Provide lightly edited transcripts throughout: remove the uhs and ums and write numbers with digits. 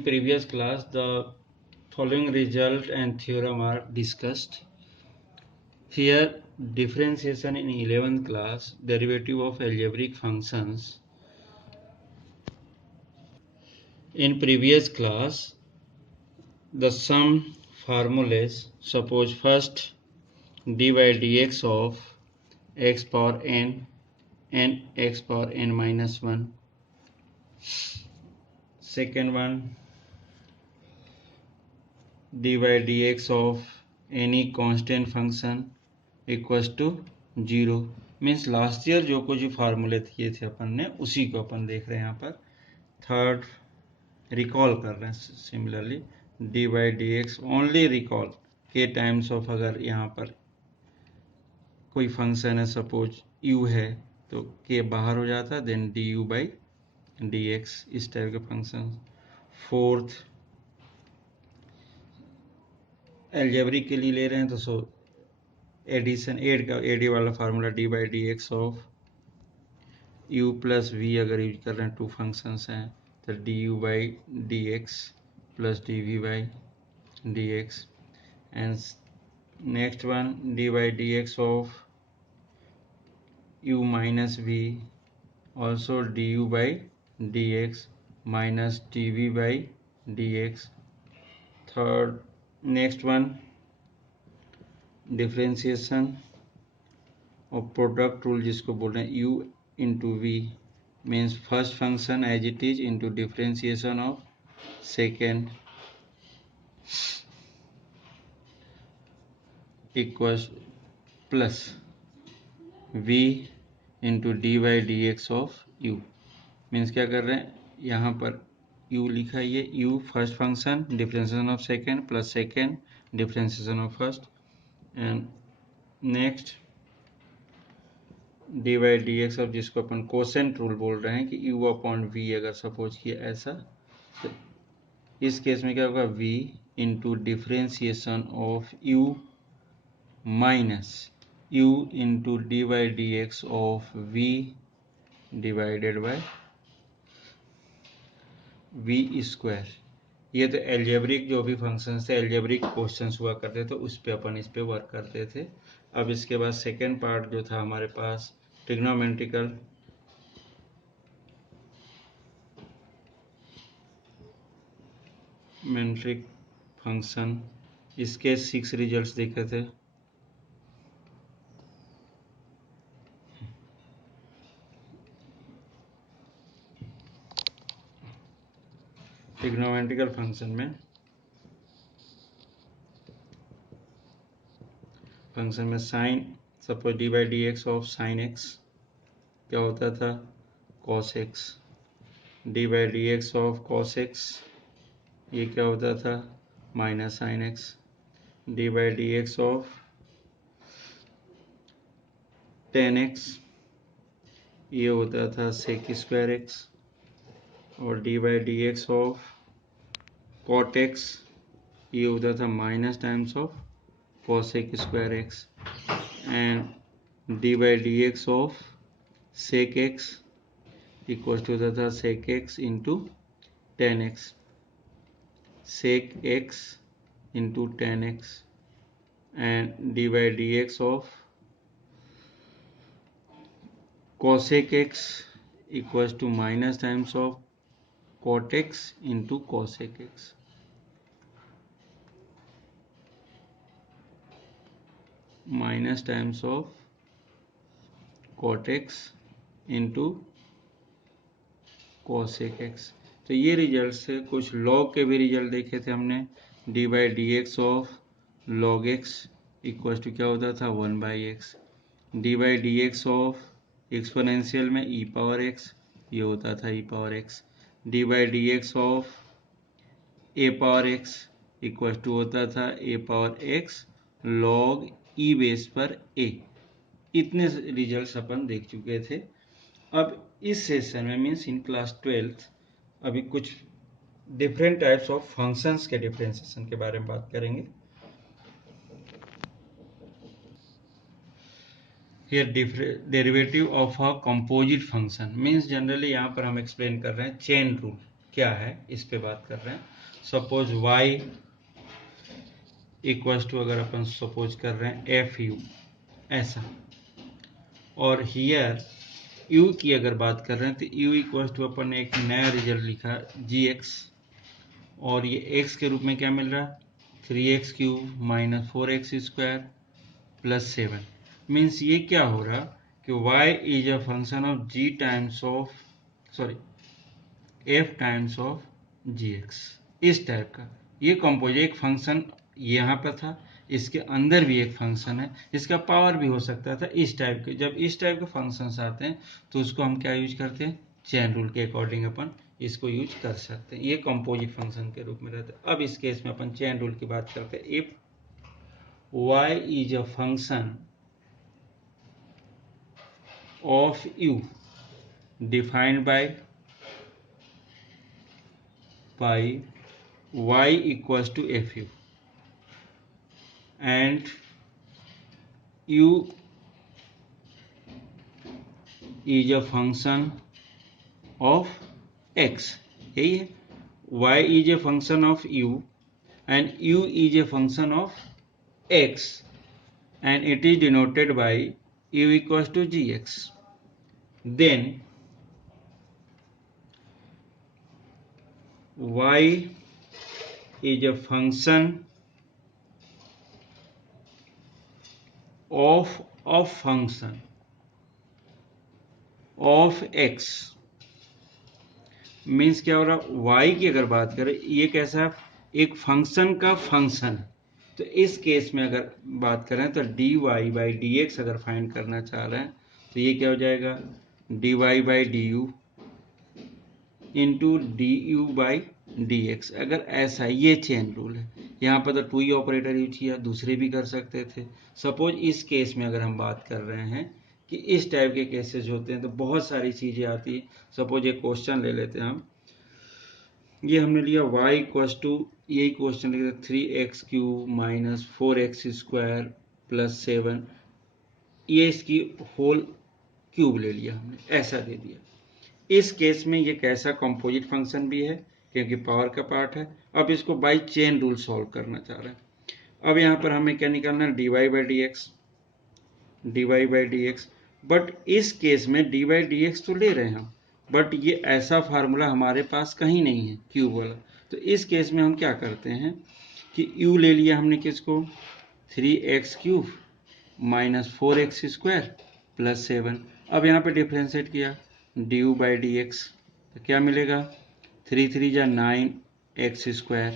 In previous class, the following result and theorem are discussed. Here, differentiation in 11th class, derivative of algebraic functions. In previous class, the sum formulas, suppose first d by dx of x power n and x power n minus 1. Second one, d by dx of any constant function equals to 0. Means last year जो कुछ फार्मूले किए थे अपन ने उसी को अपन देख रहे हैं यहाँ पर. थर्ड, रिकॉल कर रहे हैं similarly D by d x only recall के टाइम्स ऑफ, अगर यहाँ पर कोई फंक्शन है सपोज u है तो के बाहर हो जाता है, then d u by d x, इस टाइप के फंक्शन. फोर्थ, एल्जेब्रिक के लिए ले रहे हैं तो सो एडिशन एडी वाला फार्मूला d by d x of u plus v, अगर यूज कर रहे हैं टू फंक्शंस हैं तो d u by d x plus d v by d x. And next one, d by d x of u minus v, also d u by d x minus d v by d x. Third, next one, differentiation और product rule जिसको बोल रहे हैं u into v, means first function as it is into differentiation of second equals plus v into d by d x of u. Means क्या कर रहे हैं, यहाँ पर u लिखा है, ये u first function differentiation of second plus second differentiation of first. And next D by d x of, जिसको अपन कोसेंट रूल बोल रहे हैं कि u अपॉन वी अगर सपोज किया ऐसा, तो इस केस में क्या होगा, v into differentiation of u minus u into d by d x of v divided by v square. ये तो एल्जेब्रिक जो भी फंक्शंस थे, एल्जेब्रिक क्वेश्चंस हुआ करते थे, उस पे अपन इस पे वर्क करते थे. अब इसके बाद सेकेंड पार्ट जो था हमारे पास ट्रिग्नोमेट्रिकल मेट्रिक फंक्शन, इसके 6 रिजल्ट्स देखे थे. ट्रिग्नोमेट्रिकल फंक्शन में sine, suppose d by d x of sine x क्या होता था, cos x. D by d x of cos x ये क्या होता था, minus sine x. D by d x of tan x ये होता था सेक स्क्वायर एक्स. और d by d x of cot x ये होता था minus times of cosec square x. And d by d x of sec x equal to होता था sec x into tan x, sec x into tan x. And d by d x of cosec x equal to minus times of cot x into cosec x. Minus times of cot x into cosec x. तो ये result से कुछ log के भी result देखे थे हमने. D by d x of log x equal to क्या होता था, 1 by x. D by d x of exponential में e पावर x ये होता था e power x. D by d x of a power x equal to होता था a power x log e base पर ए. इतने results अपन देख चुके थे. अब इस सेशन में मीन्स इन क्लास 12th अभी कुछ डिफरेंट टाइप्स ऑफ फंक्शंस के डिफरेंशिएशन के बारे में बात करेंगे. Here derivative of a composite function means generally यहाँ पर हम एक्सप्लेन कर रहे हैं चेन रूल. क्या है इस पे बात कर रहे हैं। सपोज y इक्वल्स टू, अगर अपन सपोज कर रहे हैं एफ यू ऐसा, और हियर u की अगर बात कर रहे हैं तो u इक्वल्स टू अपन ने एक नया रिजल्ट लिखा जी एक्स, और ये x के रूप में क्या मिल रहा है 3x³ minus 4x² plus 7। Means ये क्या हो रहा कि y is a function of g times of f times of gx, इस टाइप का ये कंपोज एक फंक्शन यहाँ पर था, इसके अंदर भी एक फंक्शन है, इसका पावर भी हो सकता था इस टाइप के। जब इस टाइप के फंक्शंस आते हैं तो उसको हम क्या यूज करते हैं, चेन रूल के अकॉर्डिंग अपन इसको यूज कर सकते हैं, ये कंपोजिट फंक्शन के रूप में रहता है। अब इस केस में अपन चेन रूल की बात करते हैं। If y is a function of u defined by y equals to fu and u is a function of x, यही है, y is a function of u and u is a function of x and it is denoted by u equals to gx. Then y is a function of a function of x, means क्या हो रहा, y की अगर बात करें ये कैसा है, एक फंक्शन का फंक्शन है। तो इस केस में अगर बात करें तो dy बाई डी एक्स अगर फाइंड करना चाह रहे हैं तो ये क्या हो जाएगा dy by d u into d u by d x. अगर ऐसा ये चेन रूल है, यहाँ पर तो टू ही ऑपरेटर यूज किया, दूसरे भी कर सकते थे। सपोज इस केस में अगर हम बात कर रहे हैं कि इस टाइप के केसेस होते हैं तो बहुत सारी चीज़ें आती है। सपोज एक क्वेश्चन ले लेते हैं हम, ये हमने लिया y इक्वल्स टू, यही क्वेश्चन लिखा 3x³ माइनस 4x² प्लस 7, ये इसकी होल क्यूब ले लिया हमने, ऐसा दे दिया। इस केस में ये कैसा कंपोजिट फंक्शन भी है क्योंकि पावर का पार्ट है। अब इसको बाई चेन रूल सॉल्व करना चाह रहे हैं। अब यहाँ पर हमें क्या निकालना है, dy by d x. But इस केस में dy बाई डी एक्स तो ले रहे हैं हम, बट ये ऐसा फार्मूला हमारे पास कहीं नहीं है क्यूब वाला। तो इस केस में हम क्या करते हैं कि u ले लिया हमने किसको 3x³ माइनस 4x² प्लस 7। अब यहाँ पे डिफ्रेंशिएट किया du बाई डी एक्स, तो क्या मिलेगा 3 3 जा 9x²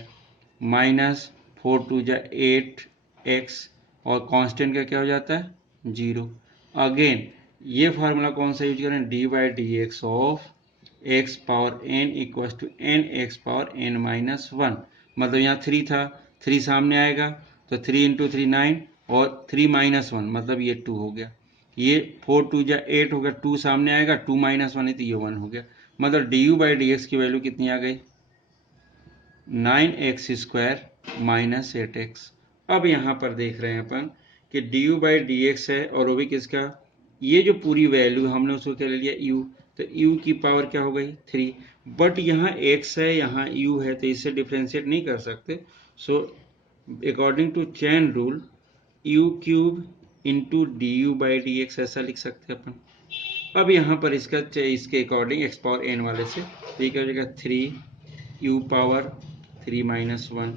माइनस 4 2 जा 8x, और कांस्टेंट का क्या हो जाता है 0। अगेन ये फार्मूला कौन सा यूज करें, d by d x of x power n equal to n x power n minus 1। मतलब यहाँ 3 था, 3 सामने आएगा तो 3 इंटू 3 9 और 3 माइनस 1 मतलब ये 2 हो गया। ये 4 2 जा 8 हो गया, 2 सामने आएगा, 2 माइनस 1 है तो ये 1 हो गया। मतलब D u by d x की वैल्यू कितनी आ गई 9x² माइनस 8x। अब यहाँ पर देख रहे हैं अपन कि D u by d x है और वो भी किसका, ये जो पूरी वैल्यू हमने उसको क्या ले लिया u, तो u की पावर क्या हो गई 3। बट यहाँ x है यहाँ u है तो इससे डिफ्रेंशिएट नहीं कर सकते। So according to chain rule u³ into d u by d x ऐसा लिख सकते हैं अपन। अब यहाँ पर इसके अकॉर्डिंग x पावर n वाले से तो ये क्या हो जाएगा 3u power 3 minus 1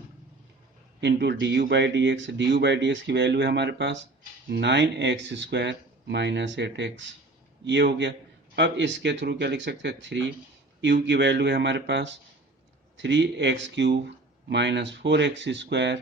into d u by d x. D u by d x की वैल्यू है हमारे पास 9x² माइनस 8x, ये हो गया। अब इसके थ्रू क्या लिख सकते हैं 3u की वैल्यू है हमारे पास 3x³ minus 4x²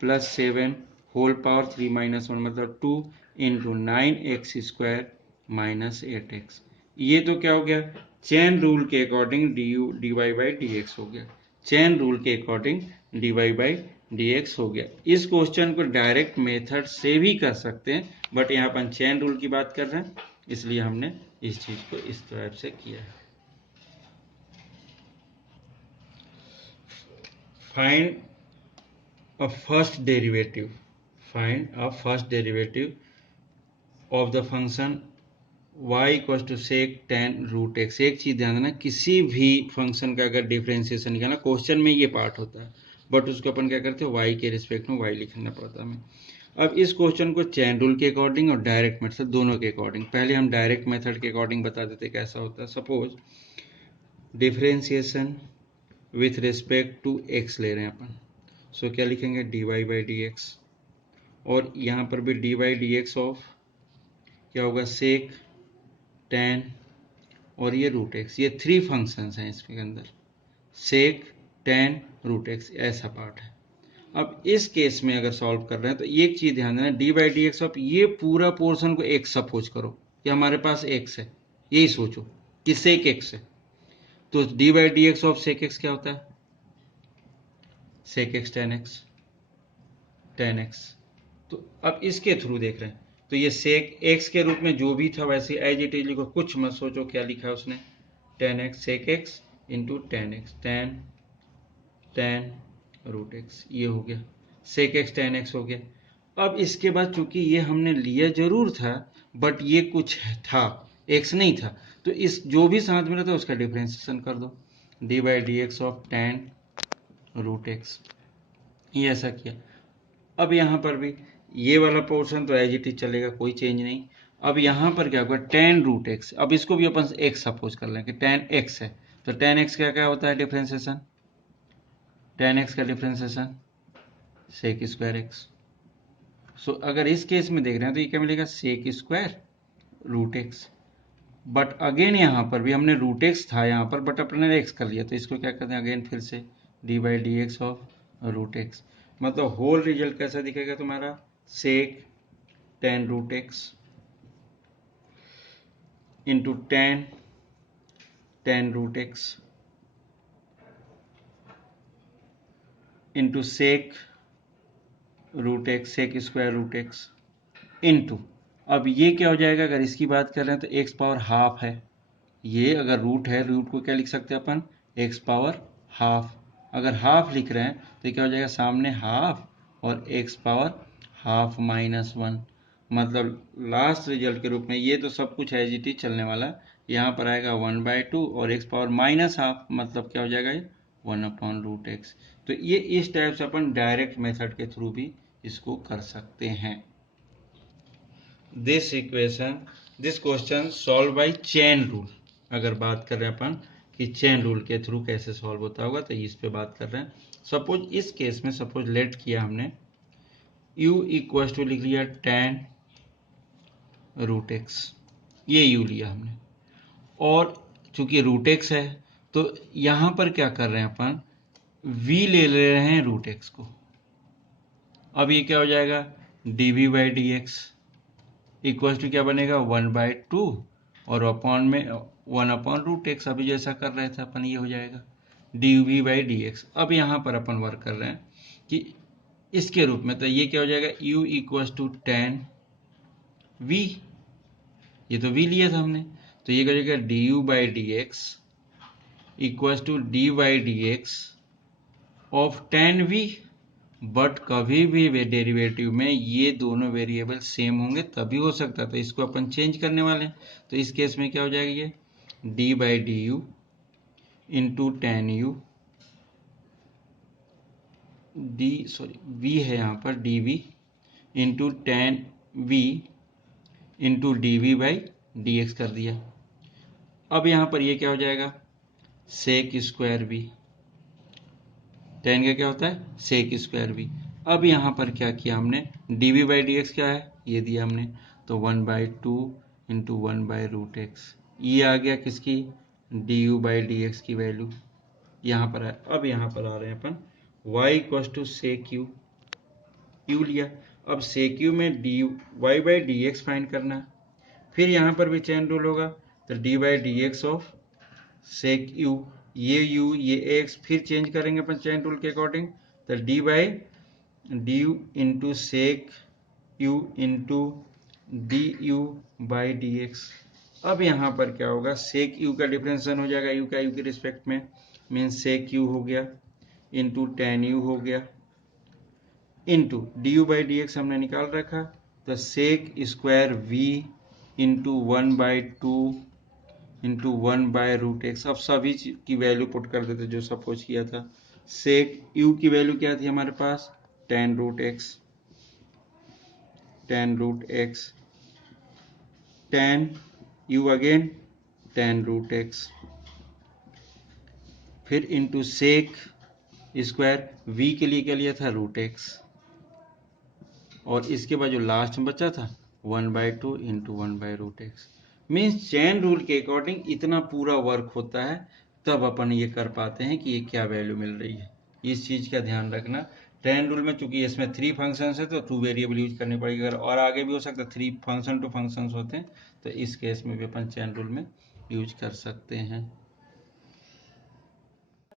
plus 7 whole power 3 minus 1 मतलब 2 इंटू 9x² माइनस 8x। ये तो क्या हो गया चेन रूल के according dy by d x हो गया, चेन रूल के अकॉर्डिंग dy बाई dx हो गया। इस क्वेश्चन को डायरेक्ट मेथड से भी कर सकते हैं बट यहाँ अपन चेन रूल की बात कर रहे हैं इसलिए हमने इस चीज को इस तरह से किया है। Find a first derivative, find a first derivative of the function y equal to sec tan root x. एक चीज ध्यान देना, किसी भी फंक्शन का अगर डिफरेंशिएशन निकालना, क्वेश्चन में ये पार्ट होता है, बट उसको अपन क्या करते हैं, y के रिस्पेक्ट में y लिखना पड़ता है हमें। अब इस क्वेश्चन को चेन रूल के अकॉर्डिंग और डायरेक्ट मेथड दोनों के अकॉर्डिंग, पहले हम डायरेक्ट मेथड के अकॉर्डिंग बता देते कैसा होता है। Suppose differentiation with respect to x ले रहे हैं अपन, सो क्या लिखेंगे, dy बाई डी एक्स, और यहाँ पर भी dy by d x of क्या होगा, सेक टेन और ये रूट एक्स। ये थ्री फंक्शंस हैं इसके अंदर, सेक टेन रूट एक्स, ऐसा पार्ट है। अब इस केस में अगर सॉल्व कर रहे हैं तो एक चीज ध्यान देना, D by d x of ये पूरा पोर्शन को एक्स सपोज करो कि हमारे पास एक्स है, यही सोचो कि सेक एक्स है, तो d by d x of sec x क्या होता है, sec x tan x, tan x. तो अब इसके थ्रू देख रहे हैं, तो ये सेक एक्स के रूप में जो भी था वैसे एज इट इज लिखो, कुछ मत सोचो क्या लिखा है उसने, tan x sec x into tan x, tan tan root x, ये हो गया सेक एक्स टेन एक्स हो गया। अब इसके बाद चूंकि ये हमने लिया जरूर था बट ये कुछ था, एक्स नहीं था, तो इस जो भी साथ में रहता है उसका डिफरेंशिएशन कर दो, d by d x of tan root x, ये ऐसा किया। अब यहाँ पर भी ये वाला पोर्शन तो एज इट इज चलेगा, कोई चेंज नहीं। अब यहाँ पर क्या होगा, टेन रूट एक्स, अब इसको भी अपन एक्स सपोज कर लें कि टेन एक्स है, तो टेन एक्स का क्या होता है डिफरेंशिएशन, टेन एक्स का डिफरेंशिएशन सेक स्क्वायर एक्स। सो अगर इस केस में देख रहे हैं तो ये क्या मिलेगा, sec square root x. But again यहाँ पर भी हमने रूट एक्स था यहाँ पर, बट अपने एक्स कर लिया, तो इसको क्या करते हैं अगेन फिर से d by d x of root x. मतलब होल रिजल्ट कैसा दिखेगा तुम्हारा, sec tan root x into tan tan root x into sec root x, sec square root x into, अब ये क्या हो जाएगा, अगर इसकी बात कर रहे हैं तो एक्स पावर हाफ है, ये अगर रूट है, रूट को क्या लिख सकते हैं अपन, एक्स पावर हाफ। अगर हाफ लिख रहे हैं तो क्या हो जाएगा, सामने हाफ और x power half minus one, मतलब लास्ट रिजल्ट के रूप में ये तो सब कुछ एज इट इज चलने वाला है, यहाँ पर आएगा वन बाई टू और एक्स पावर माइनस हाफ, मतलब क्या हो जाएगा ये वन अपॉन रूट एक्स। तो ये इस टाइप से अपन डायरेक्ट मेथड के थ्रू भी इसको कर सकते हैं। This equation, this question solve by chain rule. अगर बात कर रहे हैं अपन कि चेन रूल के थ्रू कैसे सॉल्व होता होगा, तो इस पे बात कर रहे हैं। सपोज इस केस में सपोज लेट किया हमने u इक्वल टू लिख लिया टेन रूट एक्स, ये u लिया हमने, और चूंकि रूट एक्स है तो यहां पर क्या कर रहे हैं अपन, v ले रहे हैं रूट एक्स को। अब ये क्या हो जाएगा, dv by d x equal to क्या बनेगा, वन बाई टू और अपॉन में वन अपॉन रूट एक्स, अभी जैसा कर रहे थे अपन, ये हो जाएगा d v by d x. अब यहाँ पर अपन वर्क कर रहे हैं कि इसके रूप में, तो ये क्या हो जाएगा, u equal to tan v, ये तो v लिया था हमने, तो ये क्या हो जाएगा d u by d x equal to d by d x of tan v. But कभी भी डेरिवेटिव में ये दोनों वेरिएबल सेम होंगे तभी हो सकता है, तो इसको अपन चेंज करने वाले हैं। तो इस केस में क्या हो जाएगा, ये d by d u into tan u, d sorry v है यहाँ पर, d v into tan v into d v by d x कर दिया। अब यहाँ पर ये क्या हो जाएगा, सेक स्क्वायर वी, टेन का क्या होता है सेक स्क्वायर वी। अब यहाँ पर क्या किया हमने, d v by d x क्या है, ये दिया हमने, तो one by two into one by root x, ये आ गया किसकी, d u by d x की वैल्यू यहाँ पर है। अब यहाँ पर आ रहे हैं अपन y equal to sec u, u लिया, अब सेक यू में d y by d x find करना है, फिर यहाँ पर भी चेन रूल होगा, तो d by d x of sec u, ये u ये x, फिर चेंज करेंगे अपन चेन रूल के अकॉर्डिंग, तो d by d u into sec u into d u by d x. अब यहाँ पर क्या होगा, सेक यू का डिफरेंशिएशन हो जाएगा यू का यू के रिस्पेक्ट में, मीन सेक यू हो गया इंटू टेन यू हो गया into d u by d x हमने निकाल रखा, तो sec square v into 1/2 into 1/√x। अब सभी की वैल्यू पुट कर देते जो सपोज किया था। सेक u की वैल्यू क्या थी हमारे पास, tan√x, tan√x, tan u again tan√x, फिर इंटू सेक स्क्वायर v के लिए क्या लिया था, √x, और इसके बाद जो लास्ट में बचा था 1/2 into 1/√x। Means chain rule के अकॉर्डिंग इतना पूरा वर्क होता है, तब अपन ये कर पाते हैं कि ये क्या वैल्यू मिल रही है। इस चीज का ध्यान रखना। चैन रूल में चूंकि इसमें 3 फंक्शन है तो 2 वेरिएबल यूज करनी पड़ेगी। अगर और आगे भी हो सकता है 3 फंक्शन टू फंक्शन होते हैं तो इस केस में भी अपन चैन रूल में यूज कर सकते हैं।